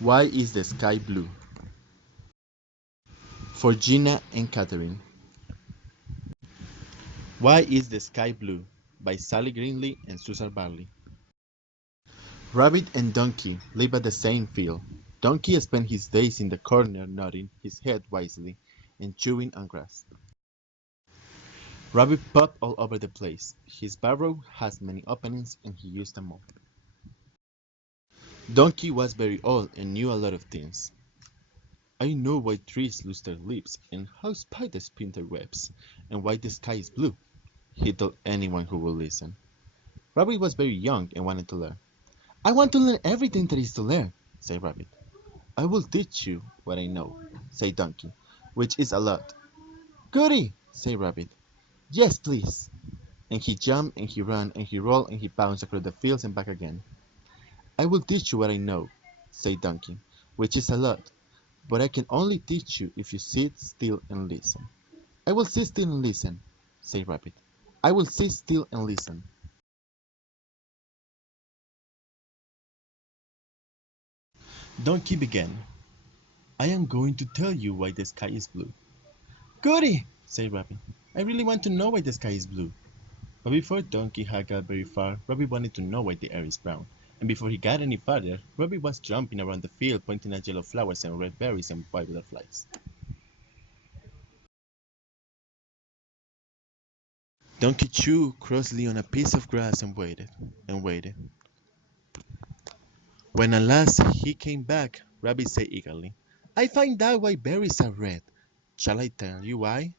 Why is the sky blue? For Gina and Catherine. Why is the sky blue? By Sally Greenlee and Susan Barley. Rabbit and Donkey live at the same field. Donkey spent his days in the corner nodding his head wisely and chewing on grass. Rabbit popped all over the place. His burrow has many openings and he used them all. Donkey was very old and knew a lot of things. I know why trees lose their leaves and how spiders spin their webs and why the sky is blue, he told anyone who would listen. Rabbit was very young and wanted to learn. I want to learn everything there is to learn, said Rabbit. I will teach you what I know, said Donkey, which is a lot. Goody, said Rabbit. Yes, please. And he jumped and he ran and he rolled and he bounced across the fields and back again. I will teach you what I know, said Donkey, which is a lot, but I can only teach you if you sit still and listen. I will sit still and listen, said Rabbit. I will sit still and listen. Donkey began. I am going to tell you why the sky is blue. Goody, said Rabbit. I really want to know why the sky is blue. But before Donkey had got very far, Rabbit wanted to know why the air is brown. And before he got any farther, Rabbit was jumping around the field pointing at yellow flowers and red berries and white butterflies. Donkey chewed crossly on a piece of grass and waited, and waited. When at last he came back, Rabbit said eagerly, I find out why berries are red. Shall I tell you why?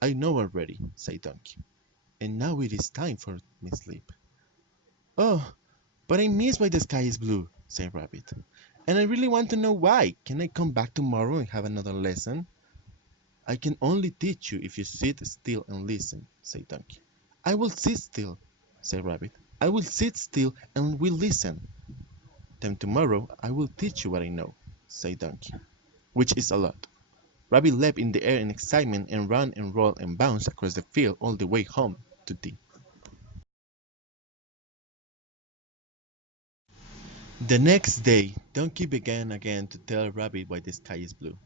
I know already, said Donkey. And now it is time for me sleep. Oh, but I miss why the sky is blue, said Rabbit. And I really want to know why. Can I come back tomorrow and have another lesson? I can only teach you if you sit still and listen, said Donkey. I will sit still, said Rabbit. I will sit still and will listen. Then tomorrow I will teach you what I know, said Donkey, which is a lot. Rabbit leapt in the air in excitement and ran and rolled and bounced across the field all the way home to tea. The next day, Donkey began again to tell Rabbit why the sky is blue.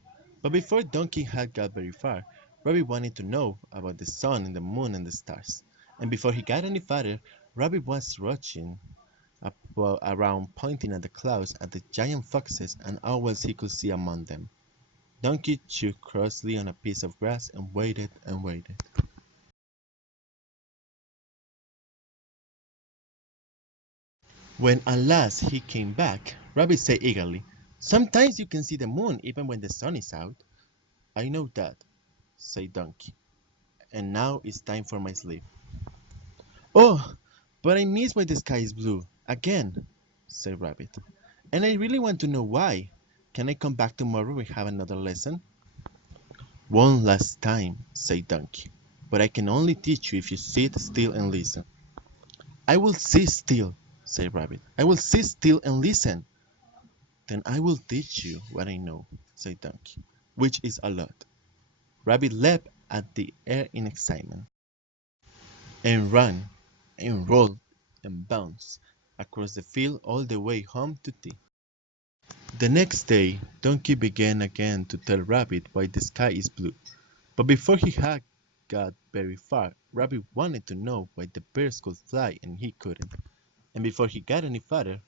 But before Donkey had got very far, Rabbit wanted to know about the sun and the moon and the stars. And before he got any farther, Rabbit was rushing around pointing at the clouds, at the giant foxes and owls he could see among them. Donkey chewed crossly on a piece of grass and waited and waited. When at last he came back, Rabbit said eagerly, Sometimes you can see the moon even when the sun is out. I know that, said Donkey, and now it's time for my sleep. Oh, but I miss why the sky is blue, again, said Rabbit, and I really want to know why. Can I come back tomorrow and have another lesson? One last time, said Donkey, but I can only teach you if you sit still and listen. I will sit still, said Rabbit. I will sit still and listen. Then I will teach you what I know, said Donkey, which is a lot. Rabbit leapt at the air in excitement, and ran, and rolled, and bounced across the field all the way home to tea. The next day, Donkey began again to tell Rabbit why the sky is blue. But before he had got very far, Rabbit wanted to know why the birds could fly and he couldn't. And before he got any farther,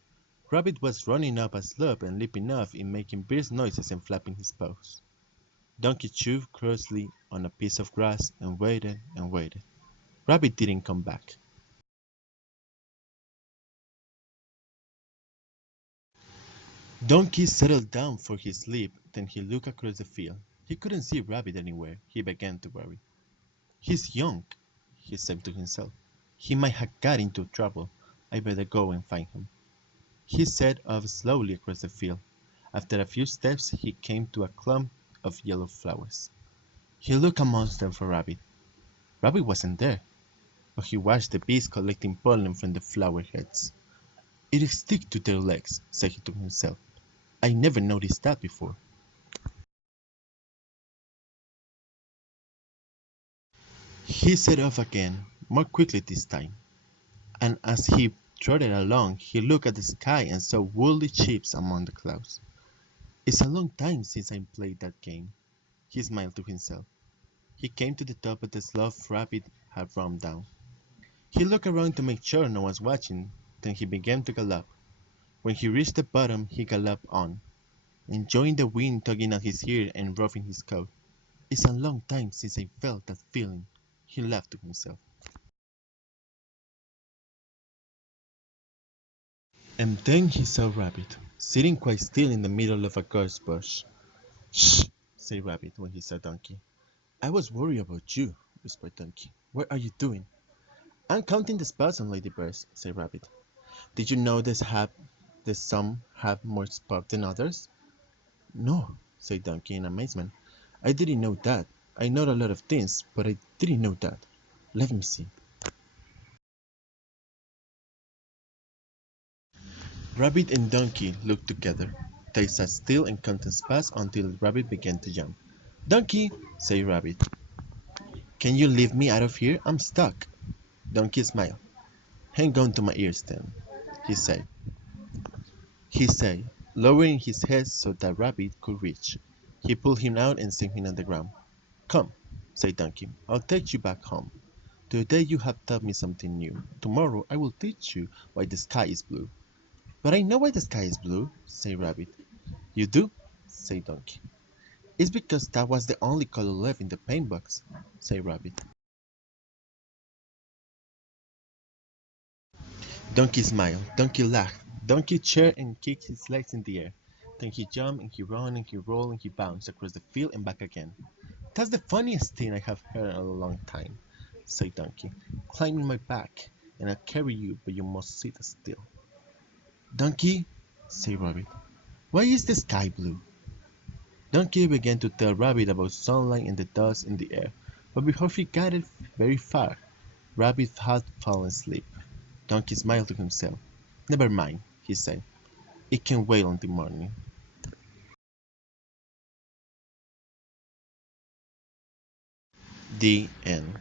Rabbit was running up a slope and leaping off and making bird noises and flapping his paws. Donkey chewed crossly on a piece of grass and waited and waited. Rabbit didn't come back. Donkey settled down for his sleep, then he looked across the field. He couldn't see Rabbit anywhere. He began to worry. He's young, he said to himself. He might have got into trouble. I better go and find him. He set off slowly across the field. After a few steps he came to a clump of yellow flowers. He looked amongst them for Rabbit. Rabbit wasn't there, but he watched the bees collecting pollen from the flower heads. It sticks to their legs, said he to himself. I never noticed that before. He set off again, more quickly this time, and as he trotted along he looked at the sky and saw woolly ships among the clouds. It's a long time since I played that game. He smiled to himself. He came to the top of the slough Rabbit had run down. He looked around to make sure no one was watching, then he began to gallop. When he reached the bottom, he galloped on, enjoying the wind tugging at his hair and ruffling his coat. It's a long time since I felt that feeling, he laughed to himself. And then he saw Rabbit, sitting quite still in the middle of a gorse bush. Shh, said Rabbit when he saw Donkey. I was worried about you, whispered Donkey. What are you doing? I'm counting the spots on Ladybirds, said Rabbit. Did you know that some have more spots than others? No, said Donkey in amazement. I didn't know that. I know a lot of things, but I didn't know that. Let me see. Rabbit and Donkey looked together. They sat still and counted spots until Rabbit began to jump. Donkey, said Rabbit, can you leave me out of here? I'm stuck. Donkey smiled. Hang on to my ears then, he said. He said, lowering his head so that Rabbit could reach. He pulled him out and set him on the ground. Come, said Donkey, I'll take you back home. Today you have taught me something new. Tomorrow I will teach you why the sky is blue. But I know why the sky is blue, said Rabbit. You do? said Donkey. It's because that was the only color left in the paint box, said Rabbit. Donkey smiled, Donkey laughed, Donkey cheered and kicked his legs in the air. Then he jumped and he ran and he rolled and he bounced across the field and back again. That's the funniest thing I have heard in a long time, said Donkey. Climb in my back, and I'll carry you, but you must sit still. Donkey, said Rabbit, why is the sky blue? Donkey began to tell Rabbit about sunlight and the dust in the air, but before he got it very far, Rabbit had fallen asleep. Donkey smiled to himself. Never mind, he said. It can wait until morning. The end.